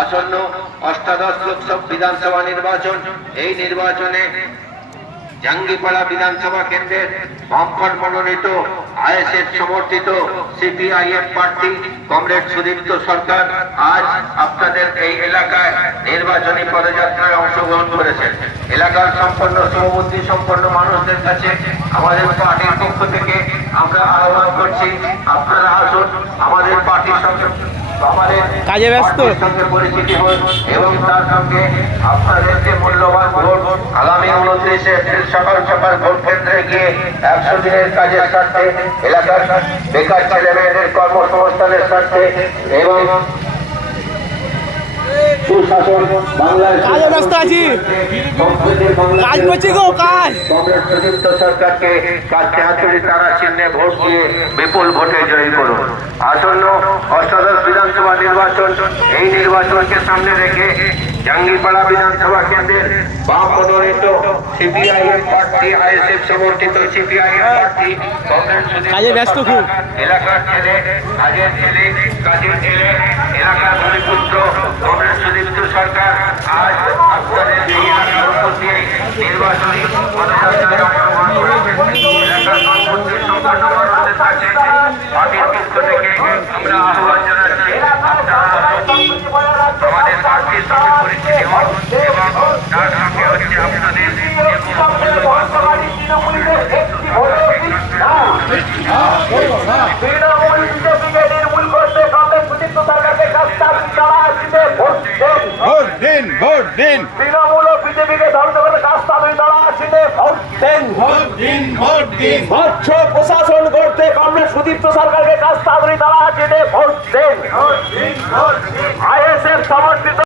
আসন্ন অষ্টাদশ লোকসভা বিধানসভা নির্বাচন, এই নির্বাচনে জাঙ্গিপাড়া বিধানসভা কেন্দ্রের বামফ্রন্ট মনোনীত আইএসএফ সমর্থিত সিপিআইএম প্রার্থী কমরেড সুদীপ্ত সরকার আজ আপনাদের এই এলাকায় নির্বাচনী পদযাত্রায় অংশগ্রহণ করেছেন। এলাকার সম্পন্ন শুভবুদ্ধি সম্পন্ন মানুষদের কাছে আমাদের পার্টির পক্ষ থেকে আমরা আহ্বান করছি, আপনারা আসুন আমাদের পার্টির সঙ্গে কাজে ব্যস্ত সঙ্গে পরিচিতি হন এবং তার সঙ্গে আপনাদের যে মূল্যবান ভোট আগামী 29 এপ্রিল সকাল সকাল ভোট কেন্দ্রে গিয়ে 100 দিনের কাজের স্বার্থে এলাকার বেকার ছেলে মেয়েদের কর্মসংস্থানের স্বার্থে এবং সুশাসন বাংলায় কাজে ব্যস্ত আছি, কাজ করছি গো কাজ। কমরেড সুদীপ্ত সরকারকে কাছে হাতুড়ি তারা চিহ্নে ভোট দিয়ে বিপুল ভোটে জয়ী করুন। আসন্ন অষ্টাদশ বিধানসভা নির্বাচন, এই নির্বাচনকে সামনে রেখে জাঙ্গিপাড়া বিধানসভা কেন্দ্রের বাম মনোনীত সিপিআইএম প্রার্থী আইএসএফ সমর্থিত সিপিআইএম প্রার্থী কমরেড কাজে ব্যস্ত খুব। এলাকার ছেলে, কাজের ছেলে, কাজের ছেলে, এলাকার ভূমিপুত্র কমরেড সুদীপ্ত সরকার আজ আপনাদের এই এলাকার উপর দিয়ে নির্বাচনী পদযাত্রায় অংশগ্রহণ করেছেন। এলাকার সম্পত্তির সম্পন্ন মানুষদের কাছে পার্টির পক্ষ থেকে আমরা আহ্বান জানাচ্ছি, আপনারা আমাদের প্রার্থীর সঙ্গে পরিচিতি হন এবং তার সঙ্গে হচ্ছে আপনাদের ভোট দিন, ভোট দিন, তৃণমূল বিজেপিকে ধ্বংস করে রাস্তা দুই তারা আসিতে ভোট দেন, ভোট দিন, ভোট দিন। স্বচ্ছ প্রশাসন করতে কমরেড সুদীপ্ত সরকারকে রাস্তা দুই তারা আসিতে ভোট দেন। আইএসএফ সমর্থিত